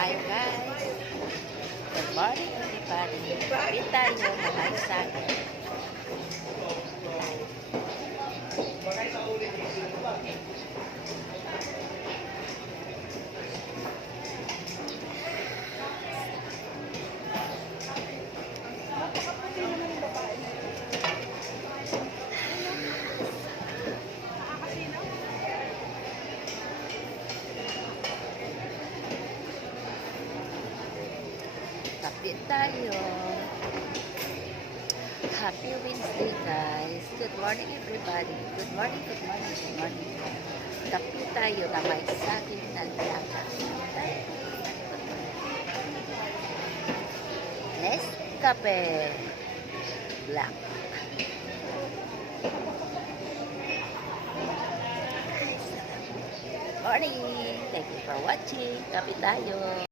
tayo guys. Good morning everybody. Kape tayo na may saging. Kape tayo. Happy Wednesday guys. Good morning everybody. Good morning, good morning, good morning. Kape tayo na may saging na laga. Nescafe Black. Morning. Thank you for watching. Kape tayo.